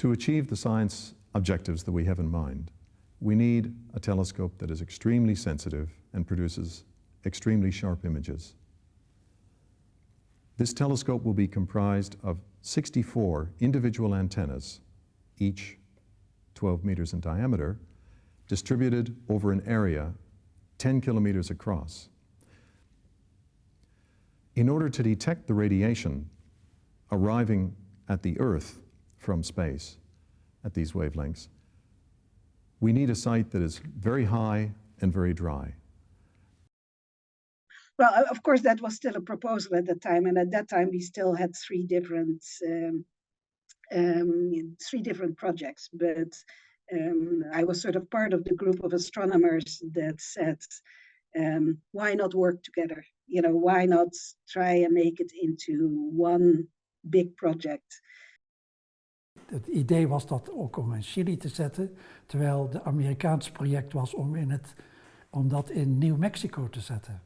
To achieve the science objectives that we have in mind, we need a telescope that is extremely sensitive and produces extremely sharp images. This telescope will be comprised of 64 individual antennas, each 12 meters in diameter, distributed over an area 10 kilometers across. In order to detect the radiation arriving at the Earth from space at these wavelengths, we need a site that is very high and very dry. Well, of course, that was still a proposal at the time, and at that time we still had three different projects. But I was sort of part of the group of astronomers that said, why not work together? You know, why not try and make it into one big project? Het idee was dat ook om in Chili te zetten, terwijl het Amerikaanse project was om dat in New Mexico te zetten.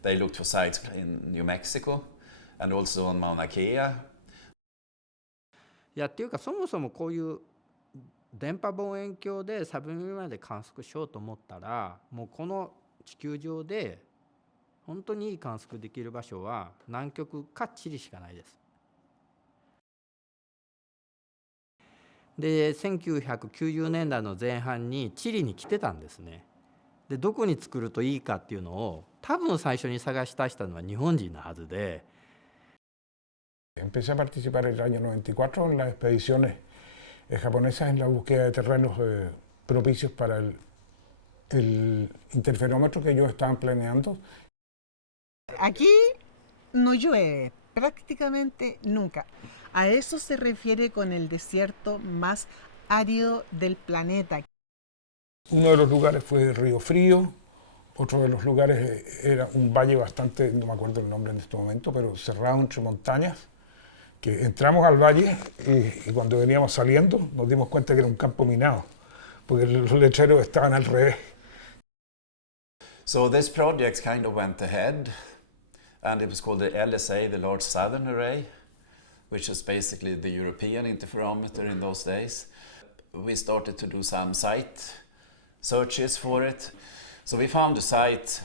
They looked for sites in New Mexico and also on Mauna Kea. いやっていうかそもそもこういう電波望遠鏡でサブミリまで観測しようと思ったら、もうこの地球上で本当にいい観測できる場所は南極かチリしかないです。で1990年代の前半にチリに来てたんですね。でどこに作るといいかっていうのを多分最初に探し出したのは日本人のはずで。Empecé a participar en el año 94 en las expediciones japonesas en la búsqueda de terrenos propicios para el interferómetro que ellos estaban planeando. Aquí no llueve prácticamente nunca. A eso se refiere con el desierto más árido del planeta. Uno de los lugares fue Río Frío, otro de los lugares era un valle bastante, no me acuerdo el nombre en este momento, pero cerrado entre montañas, que entramos al valle y cuando veníamos saliendo nos dimos cuenta que era un campo minado, porque los lecheros estaban al revés. So this project kind of went ahead, and it was called the LSA, the Large Southern Array, which is basically the European interferometer in those days. We started to do some site searches for it. So we found the site.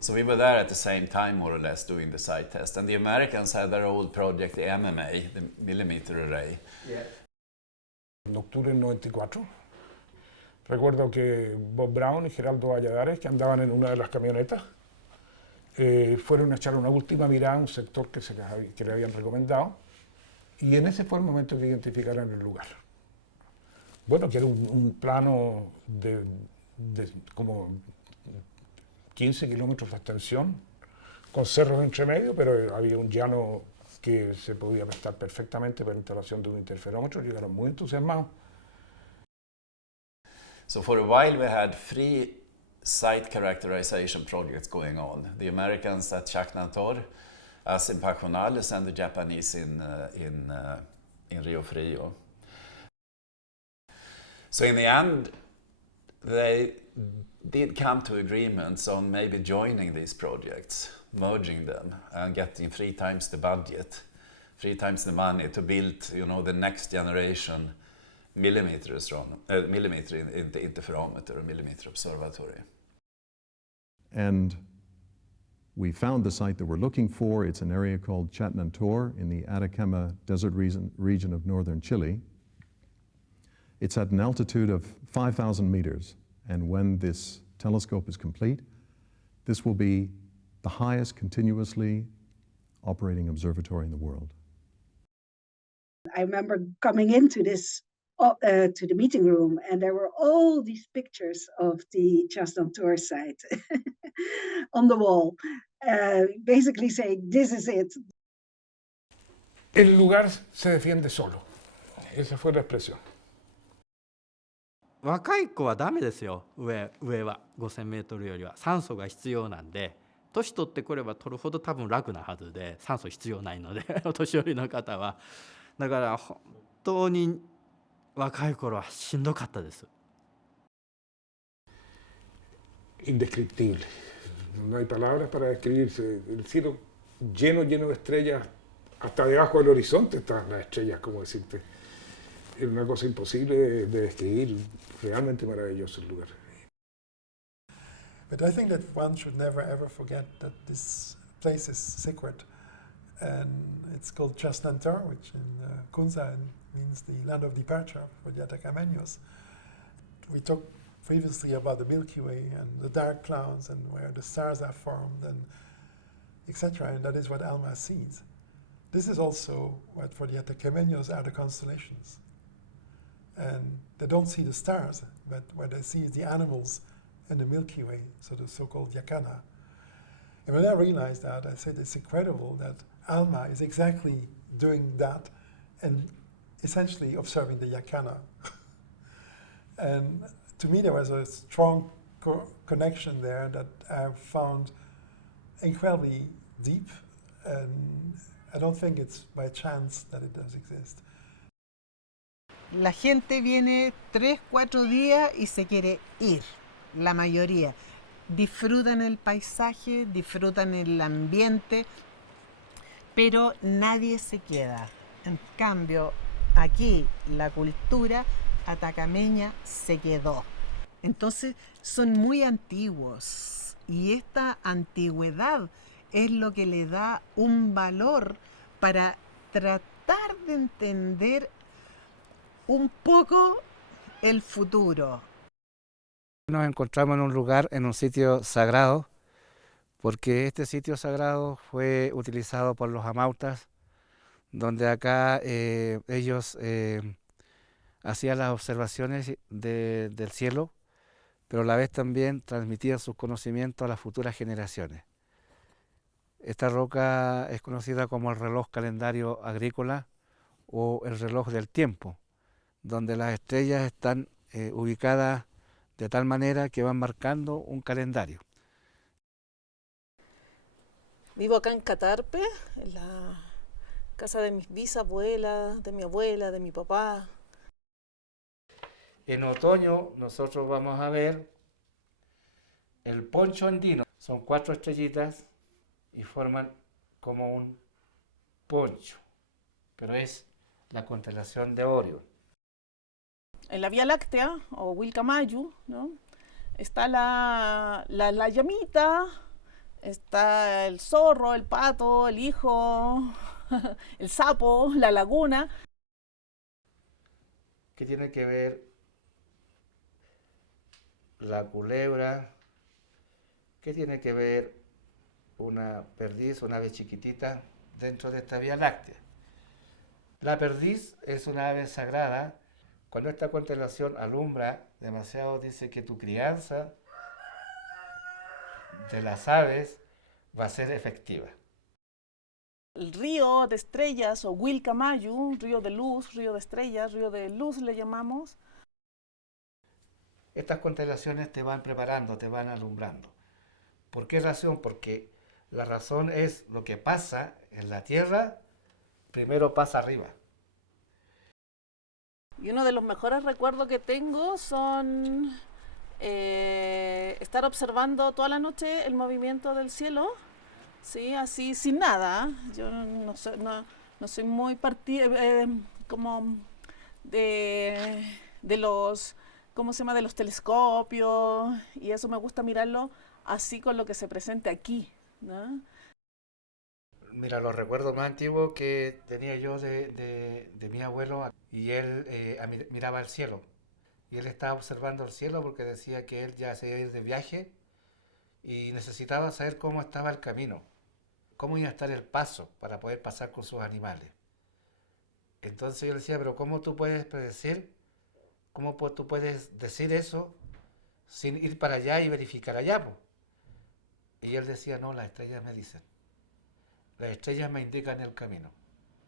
So we were there at the same time, more or less, doing the site test. And the Americans had their old project, the MMA, the millimeter array. Yeah. En octubre del 94, recuerdo que Bob Brown y Geraldo Valladares, que andaban en una de las camionetas, fueron a echar una última mirada a un sector que le habían recomendado, y en ese fue el momento que identificaron el lugar. Bueno, que era un plano de como 15 kilómetros de extensión, con cerros entre medio, pero había un llano que se podía prestar perfectamente para la instalación de un interferómetro. Llegaron muy entusiasmados. So for a while we had 3 site characterization projects going on. The Americans at Chajnantor, us in Pajonales, and the Japanese in Rio Frio. So in the end, they did come to agreements on maybe joining these projects, merging them, and getting 3 times the budget, 3 times the money to build, you know, the next generation millimeter interferometer or millimeter observatory. And we found the site that we're looking for. It's an area called Chajnantor in the Atacama Desert region of northern Chile. It's at an altitude of 5,000 meters, and when this telescope is complete, this will be the highest continuously operating observatory in the world. I remember coming into this to the meeting room, and there were all these pictures of the Chajnantor site on the wall, basically saying, this is it. El lugar se defiende solo. Esa fue la expresión. 若い子はダメですよ。上は5000メートルよりは酸素が必要なんで、年取ってくれば取るほど多分楽なはずで、酸素必要ないのでお年寄りの方は。だから本当に若い頃はしんどかったです。Indescriptible. No hay palabras para describirse. El cielo lleno de estrellas, hasta debajo del horizonte están las estrellas, como decirte. Era una cosa imposible de describir, realmente maravilloso el lugar. But I think that one should never ever forget that this place is sacred. And it's called Chajnantor, which in Kunza means the land of departure for the Atacameños. We talked previously about the Milky Way and the dark clouds and where the stars are formed and etc. And that is what Alma sees. This is also what for the Atacameños are the constellations. And they don't see the stars, but what they see is the animals in the Milky Way, so the so-called Yacana. And when I realized that, I said it's incredible that Alma is exactly doing that and essentially observing the Yacana. And to me, there was a strong connection there that I found incredibly deep, and I don't think it's by chance that it does exist. La gente viene 3, 4 días y se quiere ir, la mayoría. Disfrutan el paisaje, disfrutan el ambiente, pero nadie se queda. En cambio, aquí la cultura atacameña se quedó. Entonces son muy antiguos y esta antigüedad es lo que le da un valor para tratar de entender un poco el futuro. Nos encontramos en un lugar, en un sitio sagrado, porque este sitio sagrado fue utilizado por los amautas, donde acá ellos hacían las observaciones del cielo, pero a la vez también transmitían sus conocimientos a las futuras generaciones. Esta roca es conocida como el reloj calendario agrícola o el reloj del tiempo, donde las estrellas están ubicadas de tal manera que van marcando un calendario. Vivo acá en Catarpe, en la casa de mis bisabuelas, de mi abuela, de mi papá. En otoño nosotros vamos a ver el poncho andino. Son 4 estrellitas y forman como un poncho, pero es la constelación de Orión. En la Vía Láctea, o Wilcamayu, ¿no? Está la llamita, está el zorro, el pato, el hijo, el sapo, la laguna. ¿Qué tiene que ver la culebra? ¿Qué tiene que ver una perdiz, una ave chiquitita dentro de esta Vía Láctea? La perdiz es una ave sagrada. Cuando esta constelación alumbra demasiado, dice que tu crianza de las aves va a ser efectiva. El río de estrellas, o Wilcamayu, río de luz, río de estrellas, río de luz le llamamos. Estas constelaciones te van preparando, te van alumbrando. ¿Por qué razón? Porque la razón es lo que pasa en la Tierra, primero pasa arriba. Y uno de los mejores recuerdos que tengo son estar observando toda la noche el movimiento del cielo, ¿sí? Así sin nada. Yo no soy muy como de los, ¿cómo se llama? De los telescopios, y eso me gusta mirarlo así con lo que se presente aquí, ¿no? Mira, los recuerdos más antiguos que tenía yo de mi abuelo, y él miraba al cielo, y él estaba observando el cielo porque decía que él ya se iba a ir de viaje y necesitaba saber cómo estaba el camino, cómo iba a estar el paso para poder pasar con sus animales. Entonces yo le decía, pero ¿cómo tú puedes predecir? ¿Cómo tú puedes decir eso sin ir para allá y verificar allá, po? Y él decía, no, las estrellas me dicen. Las estrellas me indican el camino.